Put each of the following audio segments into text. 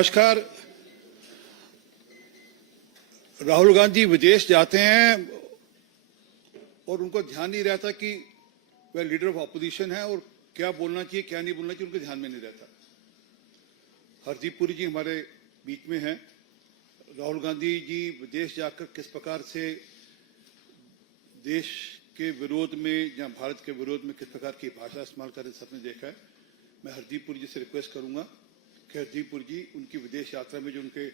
नमस्कार। राहुल गांधी विदेश जाते हैं और उनको ध्यान नहीं रहता कि वह लीडर ऑफ ऑपोजिशन है और क्या बोलना चाहिए क्या नहीं बोलना चाहिए उनके ध्यान में नहीं रहता। हरदीप पुरी जी हमारे बीच में हैं। राहुल गांधी जी विदेश जाकर किस प्रकार से देश के विरोध में या भारत के विरोध में किस प्रकार की भाषा इस्तेमाल कर सबने देखा है। मैं हरदीप पुरी जी से रिक्वेस्ट करूंगा कि हरदीप पुरी जी उनकी विदेश यात्रा में जो उनके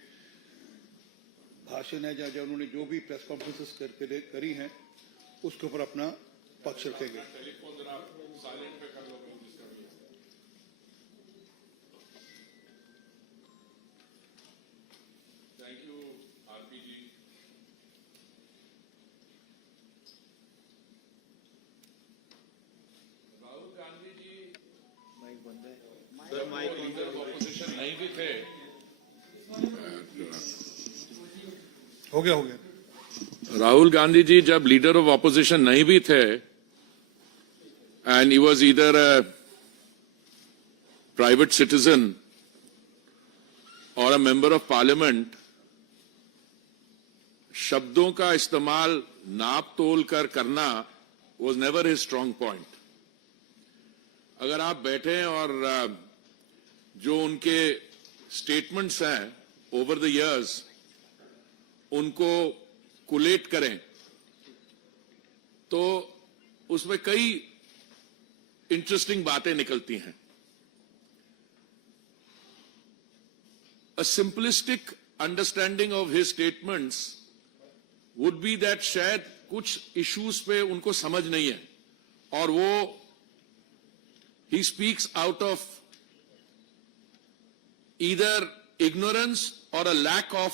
भाषण है या उन्होंने जो भी प्रेस कॉन्फ्रेंसेस करी हैं उसके ऊपर अपना पक्ष रखेंगे। Thank you RP ji. Rahul Gandhi ji mic बंद है सर, माइक लीडर ऑफ ऑपोजिशन नहीं भी थे। हो गया। राहुल गांधी जी जब लीडर ऑफ ऑपोजिशन नहीं भी थे and he was either a private citizen और अ मेंबर ऑफ पार्लियामेंट, शब्दों का इस्तेमाल नाप तोल कर करना was never his strong point. अगर आप बैठे और जो उनके स्टेटमेंट्स हैं ओवर द इयर्स उनको कुलेट करें तो उसमें कई इंटरेस्टिंग बातें निकलती हैं। A simplistic understanding of his statements would be that शायद कुछ इश्यूज पे उनको समझ नहीं है और वो he speaks out of either ignorance or a lack of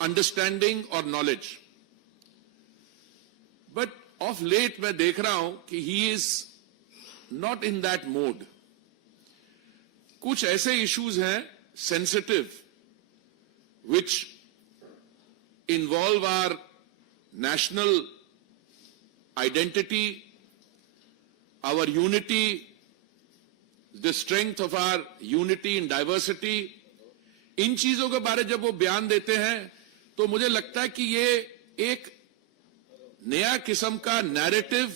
understanding or knowledge. But of late मैं देख रहा हूं कि he is not in that mode. कुछ ऐसे इश्यूज हैं sensitive which involve our national identity, our unity, the strength of our unity in diversity. इन चीजों के बारे जब वो बयान देते हैं तो मुझे लगता है कि ये एक नया किस्म का narrative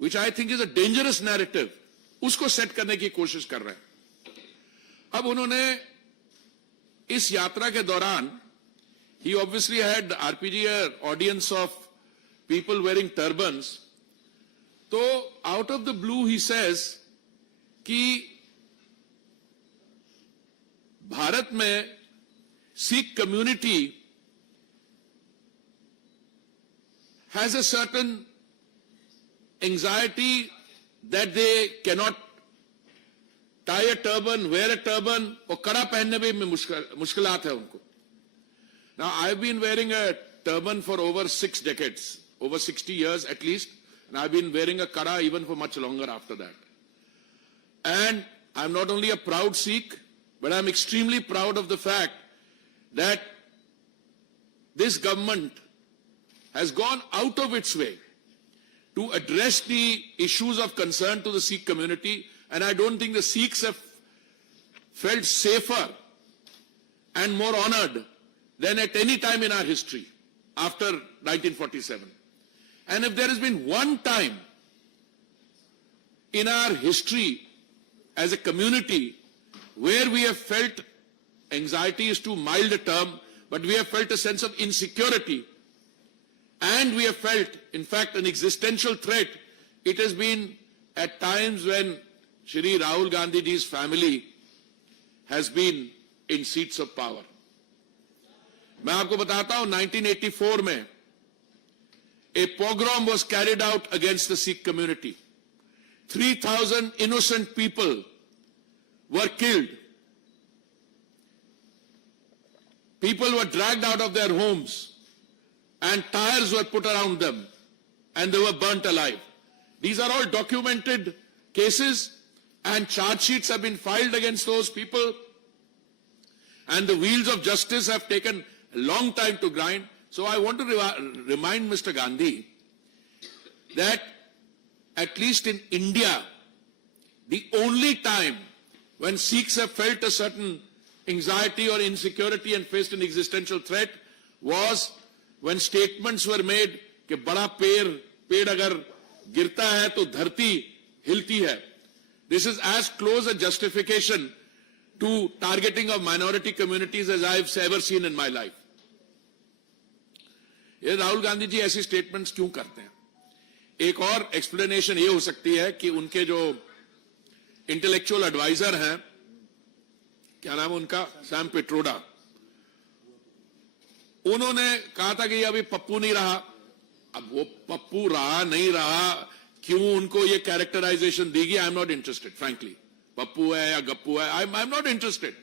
which I think is a dangerous narrative उसको सेट करने की कोशिश कर रहे हैं। अब उन्होंने इस यात्रा के दौरान ही obviously had RPG audience of people wearing turbans, तो out of the blue he says कि भारत में Sikh community has a certain anxiety that they cannot tie a turban, wear a turban, और कड़ा पहनने में मुश्किलात है उनको। Now I've been wearing a turban for over 6 decades, over 60 years at least, and I've been wearing a kara even for much longer after that. And I'm not only a proud Sikh, but I'm extremely proud of the fact that this government has gone out of its way to address the issues of concern to the Sikh community, and I don't think the Sikhs have felt safer and more honored than at any time in our history after 1947. And if there has been one time in our history as a community where we have felt, anxiety is too mild a term, but we have felt a sense of insecurity, and we have felt, in fact, an existential threat, it has been at times when Shri Rahul Gandhi ji's family has been in seats of power. मैं आपको बताता हूं 1984 में a pogrom was carried out against the Sikh community. 3,000 innocent people were killed. People were dragged out of their homes and tires were put around them and they were burnt alive. These are all documented cases and charge sheets have been filed against those people, and the wheels of justice have taken a long time to grind. So I want to remind Mr. Gandhi that at least in India, the only time when Sikhs have felt a certain anxiety or insecurity and faced an existential threat was when statements were made कि बड़ा पेड़ अगर गिरता है तो धरती हिलती है. This is as close a justification to targeting of minority communities as I've ever seen in my life. ये राहुल गांधी जी ऐसी स्टेटमेंट्स क्यों करते हैं? एक और एक्सप्लेनेशन ये हो सकती है कि उनके जो इंटेलेक्चुअल एडवाइजर हैं, क्या नाम है उनका, सैम पिट्रोडा, उन्होंने कहा था कि ये अभी पप्पू नहीं रहा. अब वो पप्पू रहा नहीं रहा, क्यों उनको ये कैरेक्टराइजेशन देगी, आई am not interested frankly. Pappu है या गप्पू है, आई am not interested.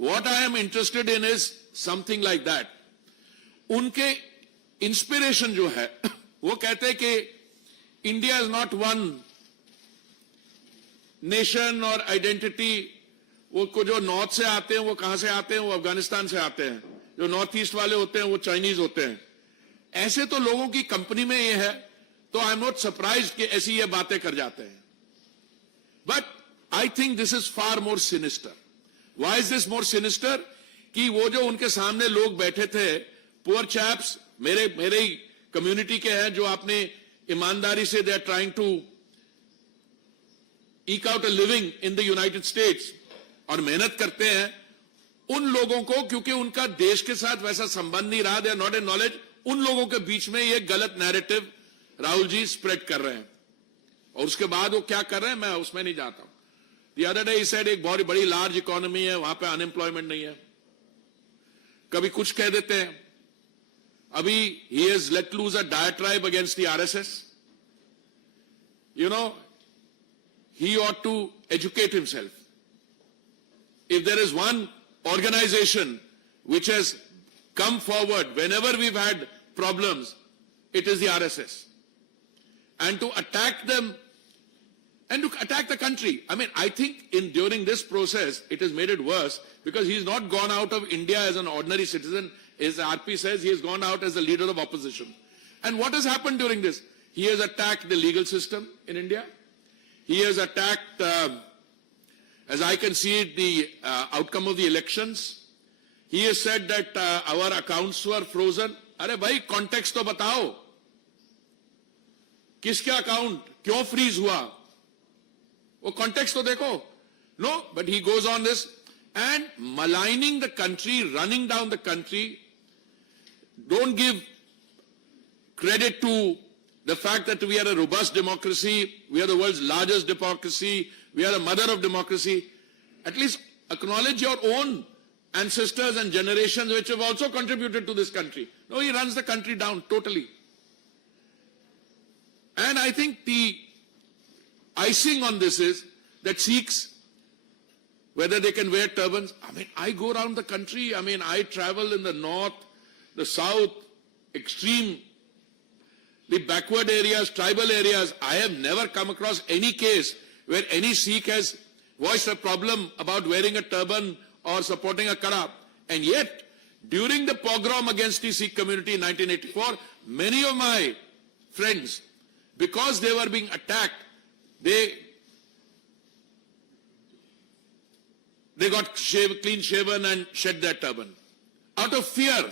What I am interested in is something like that. उनके इंस्पिरेशन जो है वो कहते हैं कि India is not one nation और आइडेंटिटी. वो को जो नॉर्थ से आते हैं वो कहां से आते हैं, वो अफगानिस्तान से आते हैं. जो नॉर्थ ईस्ट वाले होते हैं वो चाइनीज होते हैं. ऐसे तो लोगों की कंपनी में ये है, तो आई एम नॉट सरप्राइज कि ऐसी ये बातें कर जाते हैं. But I think this is far more sinister. Why is this more sinister? कि वो जो उनके सामने लोग बैठे थे, पुअर चैप्स, मेरे ही कम्युनिटी के हैं, जो आपने ईमानदारी से they are trying to eke out a living in the United States और मेहनत करते हैं, उन लोगों को, क्योंकि उनका देश के साथ वैसा संबंध नहीं रहा, they are not in knowledge, उन लोगों के बीच में ये गलत नैरेटिव राहुल जी स्प्रेड कर रहे हैं. और उसके बाद वो क्या कर रहे हैं, मैं उसमें नहीं जाता हूं. The other day he said एक बहुत बड़ी लार्ज इकोनॉमी है, वहां पे अनएम्प्लॉयमेंट नहीं है. कभी कुछ कह देते हैं. अभी he has let loose a diatribe against the RSS. You know, he ought to educate himself. If there is one organization which has come forward whenever we've had problems, it is the RSS. And to attack them and to attack the country. I mean, I think during this process, it has made it worse because he's not gone out of India as an ordinary citizen. As RP says, he has gone out as the leader of opposition. And what has happened during this? He has attacked the legal system in India. He has attacked, as I can see it, the outcome of the elections. He has said that our accounts were frozen. अरे भाई context तो बताओ, किसके account क्यों freeze हुआ, वो context तो देखो. No, but he goes on this and maligning the country, running down the country. Don't give credit to the fact that we are a robust democracy, we are the world's largest democracy, we are a mother of democracy. At least acknowledge your own ancestors and generations which have also contributed to this country. No, he runs the country down totally. And I think the icing on this is that Sikhs, whether they can wear turbans. I mean, I go around the country, I travel in the north, the south, extreme, the backward areas, tribal areas. I have never come across any case where any Sikh has voiced a problem about wearing a turban or supporting a kara. And yet, during the pogrom against the Sikh community in 1984, many of my friends, because they were being attacked, they got clean shaven and shed their turban. Out of fear,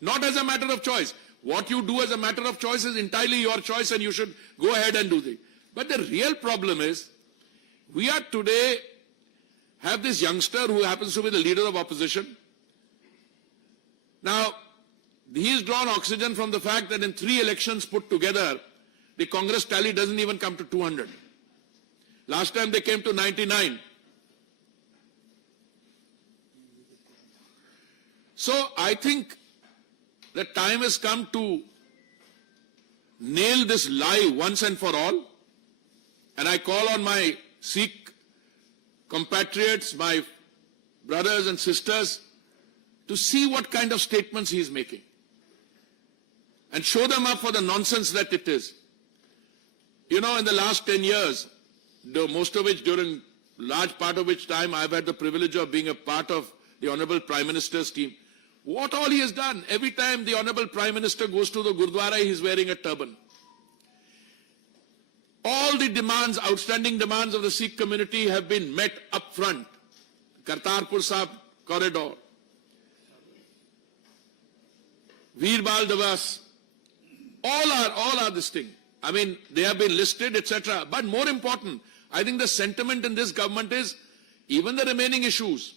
not as a matter of choice. What you do as a matter of choice is entirely your choice and you should go ahead and do it. But the real problem is, we are today have this youngster who happens to be the leader of opposition. Now, he's drawn oxygen from the fact that in 3 elections put together, the Congress tally doesn't even come to 200. Last time they came to 99. So I think the time has come to nail this lie once and for all. And I call on my Sikh compatriots, my brothers and sisters, to see what kind of statements he is making and show them up for the nonsense that it is. You know, in the last 10 years, most of which during large part of which time I've had the privilege of being a part of the Honorable Prime Minister's team, what all he has done. Every time the Honorable Prime Minister goes to the Gurdwara, he's wearing a turban. All the demands, outstanding demands of the Sikh community have been met up front. Kartarpur Sahib corridor, Veerbal Davas, all are this thing. I mean, they have been listed, etc. But more important, I think the sentiment in this government is even the remaining issues,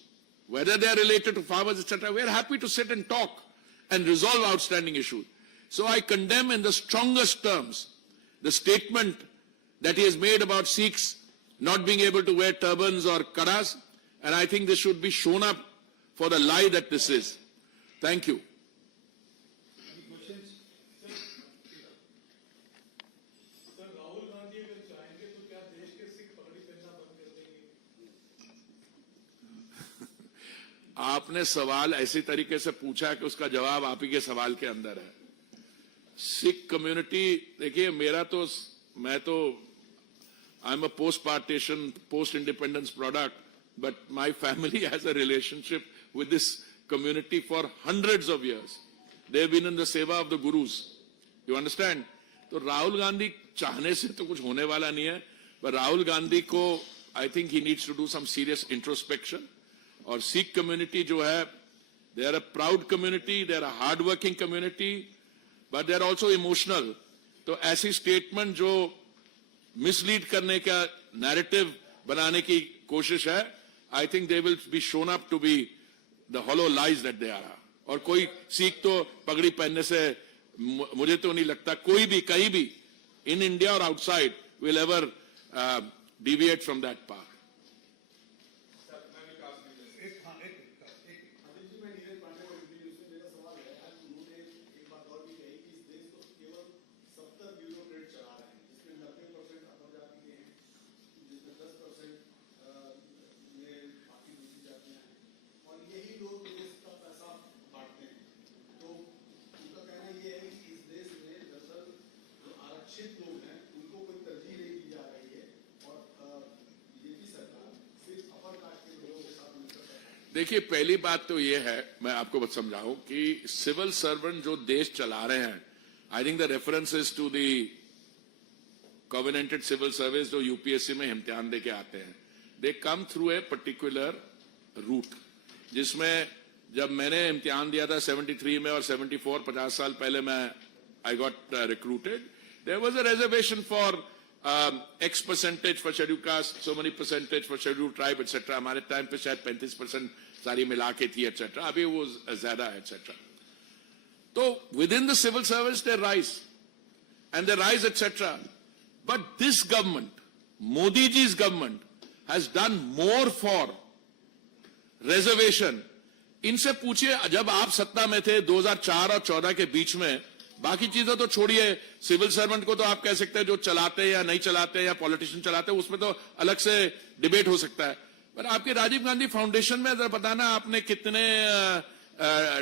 whether they are related to farmers, etc., we are happy to sit and talk and resolve outstanding issues. So I condemn in the strongest terms the statement that he has made about Sikhs not being able to wear turbans or karas, and I think this should be shown up for the lie that this is. Thank you. आपने सवाल ऐसी तरीके से पूछा कि उसका जवाब आप ही के सवाल के अंदर है। सिख कम्युनिटी, देखिए मैं तो I am a post partition post independence product, but my family has a relationship with this community for hundreds of years. They have been in the seva of the gurus. You understand? तो राहुल गांधी चाहने से तो कुछ होने वाला नहीं है, पर राहुल गांधी को I think he needs to do some serious introspection. और सिख कम्युनिटी जो है, they are a proud community, they are a hard working community, but they are also emotional. तो ऐसी स्टेटमेंट जो मिसलीड करने का नैरेटिव बनाने की कोशिश है, I think they will be shown up to be the hollow lies that they are. और कोई सिख तो पगड़ी पहनने से मुझे तो नहीं लगता कोई भी कहीं भी इन इंडिया और outside will ever deviate from that path. देखिए, पहली बात तो ये है, मैं आपको बस समझाऊं कि सिविल सर्वेंट जो देश चला रहे हैं, I think the reference is to the covenanted civil service जो यूपीएससी में इम्तिहान देके आते हैं. They come through a particular route, जिसमें जब मैंने इम्तिहान दिया था 73 में और 74 50 साल पहले मैं I got recruited, there was a reservation for X percentage for scheduled caste, so many percentage for scheduled tribe, etc. हमारे टाइम पे शायद 35% सारी मिला के थी, etc. अभी वो ज्यादा है, etc. तो within the civil service they rise, and they rise, etc. But this government, Modi ji's government, has done more for reservation. इनसे पूछिए, जब आप सत्ता में थे 2004 और 14 के बीच में, बाकी चीजें तो छोड़िए, सिविल सर्वेंट को तो आप कह सकते हैं जो चलाते हैं या नहीं चलाते हैं या पॉलिटिशियन चलाते हैं, उसमें तो अलग से डिबेट हो सकता है. पर आपके राजीव गांधी फाउंडेशन में जरा बताना आपने कितने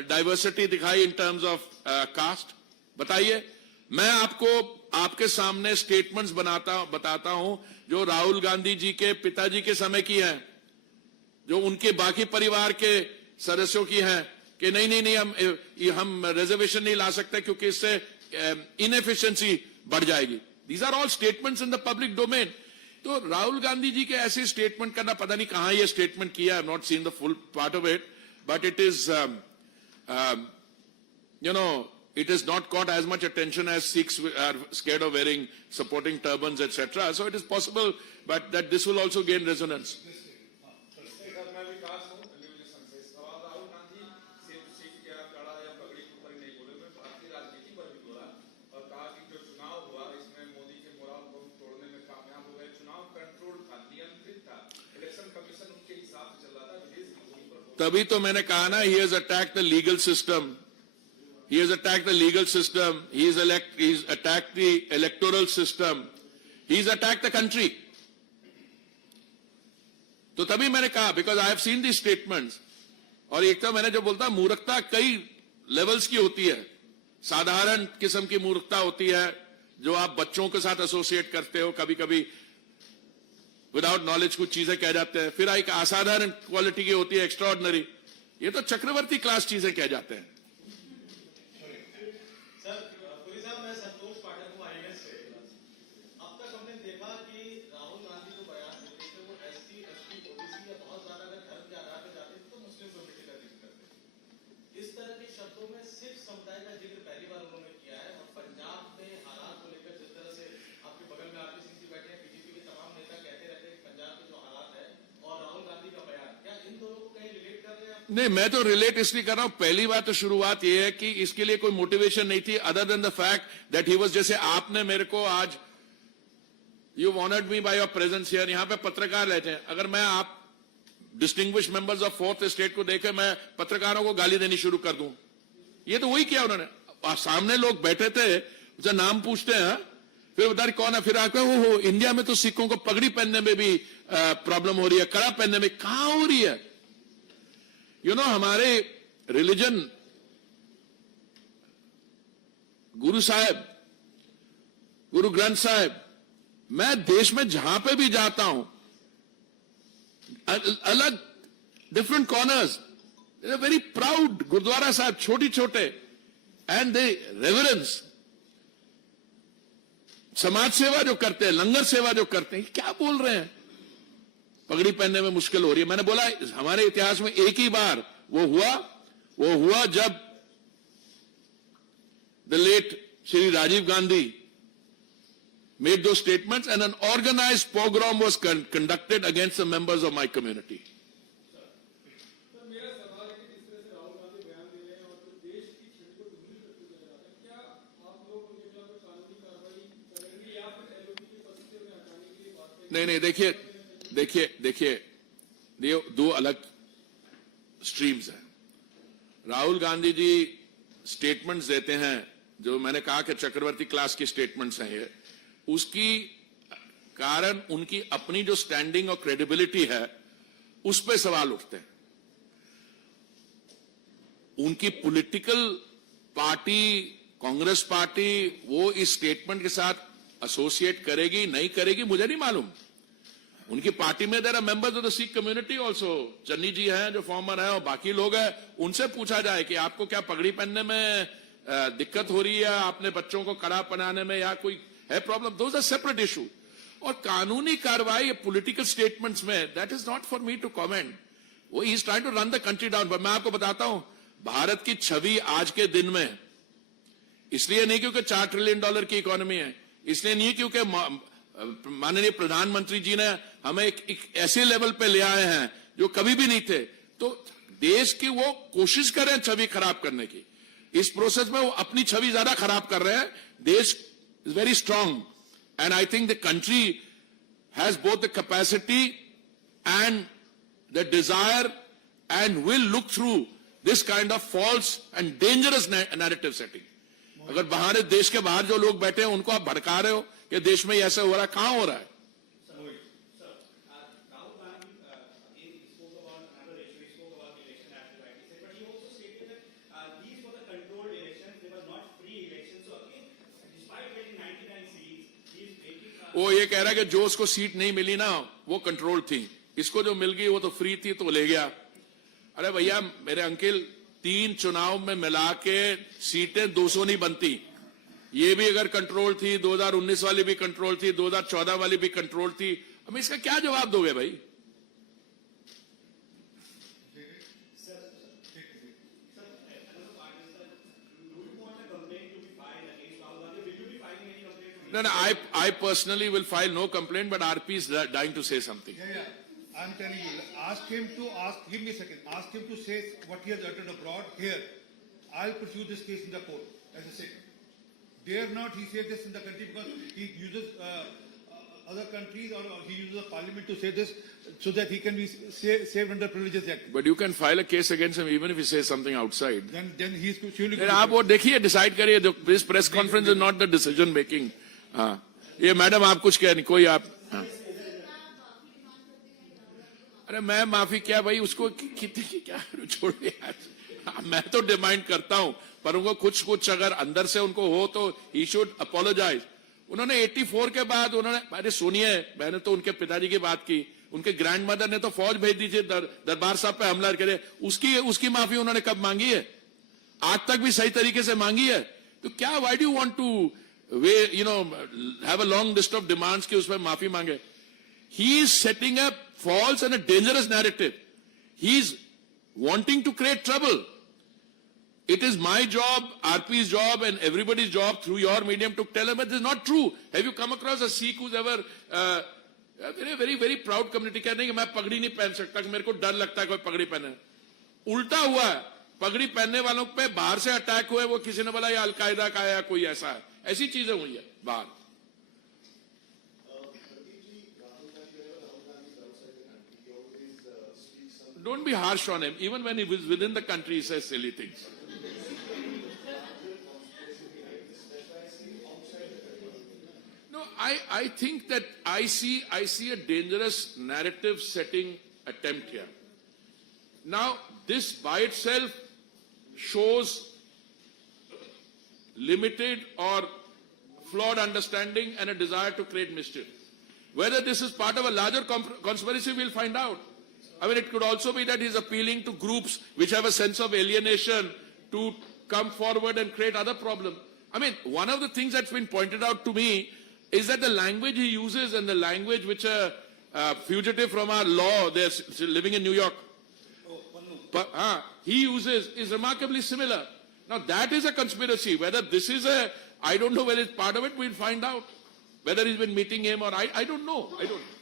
डाइवर्सिटी दिखाई इन टर्म्स ऑफ कास्ट, बताइए. मैं आपको आपके सामने स्टेटमेंट्स बताता हूं जो राहुल गांधी जी के पिताजी के समय की है, जो उनके बाकी परिवार के सदस्यों की है, कि नहीं हम रिजर्वेशन नहीं ला सकते क्योंकि इससे इनएफिशिएंसी बढ़ जाएगी. These are all statements in the public domain. तो राहुल गांधी जी के ऐसे स्टेटमेंट करना, पता नहीं कहां ये स्टेटमेंट किया, I have not seen the full part of it, but it is it is not caught as much attention as Sikhs are scared of wearing, supporting turbans, etc. So it is possible, but that this will also gain resonance. तभी तो मैंने कहा ना, he has attacked the legal system. He has attacked the legal system. He's attacked the electoral system. He's attacked the country. तो तभी मैंने कहा, because I have seen these statements. और एक तो मैंने जो बोलता, मूर्खता कई लेवल्स की होती है. साधारण किस्म की मूर्खता होती है जो आप बच्चों के साथ एसोसिएट करते हो, कभी कभी विदाउट नॉलेज कुछ चीजें कह जाते हैं. फिर एक असाधारण क्वालिटी की होती है, एक्स्ट्राऑर्डिनरी. ये तो चक्रवर्ती क्लास चीजें कह जाते हैं. समुदाय का जिक्र पहली बार उन्होंने किया है और पंजाब में हालात को लेकर जिस तरह से आपके बगल में आरपी सिंह जी बैठे हैं, बीजेपी के तमाम नेता कहते रहते हैं कि पंजाब के जो हालात है और राहुल गांधी का बयान, क्या इन दोनों को कहीं रिलेट कर रहे हैं आप? नहीं, मैं तो रिलेट इसलिए कर रहा हूं, पहली बात तो शुरुआत यह है कि इसके लिए कोई मोटिवेशन नहीं थी other than the fact that he was, जैसे आपने मेरे को आज you honoured me by your presence here, यहां पे पत्रकार रहते हैं, अगर मैं आप distinguish members of fourth state को देखे मैं पत्रकारों को गाली देनी शुरू कर दूं, ये तो वही किया उन्होंने। सामने लोग बैठे थे, उसका नाम पूछते हैं, फिर बता कौन है, फिर आपको हो इंडिया में तो सिखों को पगड़ी पहनने में भी प्रॉब्लम हो रही है, कड़ा पहनने में कहां हो रही है? यू नो हमारे रिलीजन, गुरु साहब, गुरु ग्रंथ साहब, मैं देश में जहां पे भी जाता हूं, अलग different corners, very proud gurdwara Sahib, छोटी छोटे, एंड दे रेवरेंस, समाज सेवा जो करते हैं, लंगर सेवा जो करते हैं, क्या बोल रहे हैं? पगड़ी पहनने में मुश्किल हो रही है। मैंने बोला हमारे इतिहास में एक ही बार वो हुआ जब the late Shri Rajiv Gandhi made those statements and an organized pogrom was conducted against the members of my community. मेरा सवाल है कि जिस तरह से राहुल गांधी बयान दे रहे हैं और देश की छवि को धूमिल करते नजर आ रहे हैं, क्या आप लोग उनके खिलाफ कानूनी कार्रवाई करेंगे या फिर एलओपी की उपस्थिति में हटाने के लिए बात करेंगे? नहीं, देखिए ये दो अलग स्ट्रीम्स हैं। राहुल गांधी जी स्टेटमेंट्स देते हैं, जो मैंने कहा कि चक्रवर्ती क्लास की स्टेटमेंट्स हैं ये, उसकी कारण उनकी अपनी जो स्टैंडिंग और क्रेडिबिलिटी है उस पर सवाल उठते हैं। उनकी पॉलिटिकल पार्टी कांग्रेस पार्टी वो इस स्टेटमेंट के साथ एसोसिएट करेगी नहीं करेगी मुझे नहीं मालूम। उनकी पार्टी में there are members of the Sikh community also, Channi ji हैं जो फॉर्मर हैं और बाकी लोग हैं, उनसे पूछा जाए कि आपको क्या पगड़ी पहनने में दिक्कत हो रही है, आपने बच्चों को कड़ा पहनाने में या कोई है problem, those are separate issue. और कानूनी कार्रवाई पॉलिटिकल स्टेटमेंट्स में, that is not for me to comment. वो he is trying to run the country down. पर मैं आपको बताता हूं, भारत की छवि आज के दिन में इसलिए नहीं क्योंकि $4 ट्रिलियन की इकोनॉमी है, इसलिए नहीं क्योंकि माननीय प्रधानमंत्री जी ने हमें एक ऐसे लेवल पे ले आए हैं जो कभी भी नहीं थे, तो देश की वो कोशिश कर रहे हैं छवि खराब करने की। इस प्रोसेस में वो अपनी छवि ज्यादा खराब कर रहे हैं। देश is very strong and I think the country has both the capacity and the desire and will look through this kind of false and dangerous narrative setting. अगर बाहर देश के बाहर जो लोग बैठे हैं उनको आप भड़का रहे हो कि देश में ऐसा हो रहा है, कहां हो रहा है? वो ये कह रहा है कि जो उसको सीट नहीं मिली ना वो कंट्रोल थी, इसको जो मिल गई वो तो फ्री थी तो ले गया। अरे भैया मेरे अंकिल, 3 चुनाव में मिला के सीटें 200 नहीं बनती। ये भी अगर कंट्रोल थी, 2019 वाली भी कंट्रोल थी, 2014 वाली भी कंट्रोल थी, अब इसका क्या जवाब दोगे भाई? No, I personally will file no complaint, but RP is dying to say something. Yeah. I'm telling you, give me a second, ask him to say what he has uttered abroad here. I'll pursue this case in the court as a Sikh. Dare not he say this in the country because he uses other countries or he uses the parliament to say this so that he can be saved under Privileges Act. But you can file a case against him even if he says something outside. Then he is surely. आप वो देखिए, decide करिए। This press conference is not the decision making. हाँ, ये madam आप कुछ कह नहीं, कोई आप, हाँ। अरे मैं माफी क्या भाई, उसको कितने की क्या छोड़िए यार। मैं तो डिमांड करता हूं, पर उनको कुछ अगर अंदर से उनको हो तो ही शुड अपोलोजाइज। उन्होंने 84 के बाद उन्होंने, अरे सुनिए, मैंने तो उनके पिताजी की बात की, उनके ग्रैंड मदर ने तो फौज भेज दी थी दरबार साहब पे हमला करे, उसकी माफी उन्होंने कब मांगी है? आज तक भी सही तरीके से मांगी है? तो क्या why do want to have a long list of demands कि उसमें माफी मांगे? He is setting up false and a dangerous narrative. He is wanting to create trouble. It is my job, RP's job, and everybody's job through your medium to tell them that this is not true. Have you come across a Sikh who's ever, very proud community कह नहीं कि मैं पगड़ी नहीं पहन सकता, कि मेरे को डर लगता है कोई पगड़ी पहने. उल्टा हुआ है, पगड़ी पहनने वालों पे बाहर से अटैक हुए, वो किसी ने बोला ये अलकायदा का है या कोई ऐसा है. ऐसी चीजें हुई है बाहर. Don't be harsh on him. Even when he was within the country, he says silly things. No, I think that I see a dangerous narrative setting attempt here. Now, this by itself shows limited or flawed understanding and a desire to create mischief. Whether this is part of a larger conspiracy, we'll find out. I mean, it could also be that he's appealing to groups which have a sense of alienation to come forward and create other problems. I mean, one of the things that's been pointed out to me is that the language he uses and the language which a fugitive from our law, they're living in New York, he uses is remarkably similar. Now, that is a conspiracy. Whether this is I don't know whether it's part of it, we'll find out. Whether he's been meeting him or I don't know. I don't know.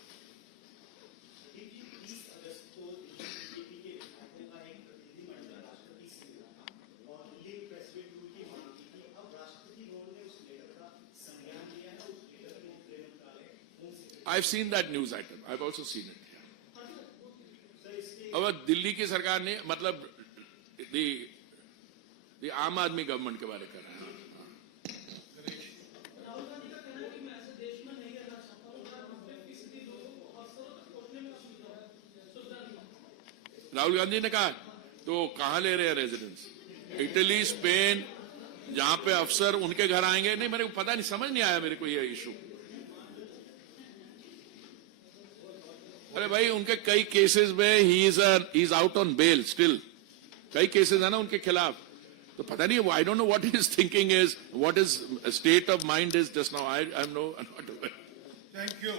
I've seen that news item. I've also seen it. अब दिल्ली की सरकार ने मतलब the आम आदमी government के बारे में कर रहा है. राहुल गांधी ने कहा तो कहां ले रहे हैं रेजिडेंस? इटली, स्पेन, जहां पे अफसर उनके घर आएंगे. नहीं, मेरे को पता नहीं, समझ नहीं आया मेरे को ये इशू. अरे भाई, उनके कई केसेस में he is out on bail still. कई केसेस है ना उनके खिलाफ. तो पता नहीं, I don't know what his thinking is, what is state of mind is just now. I am not aware. Thank you.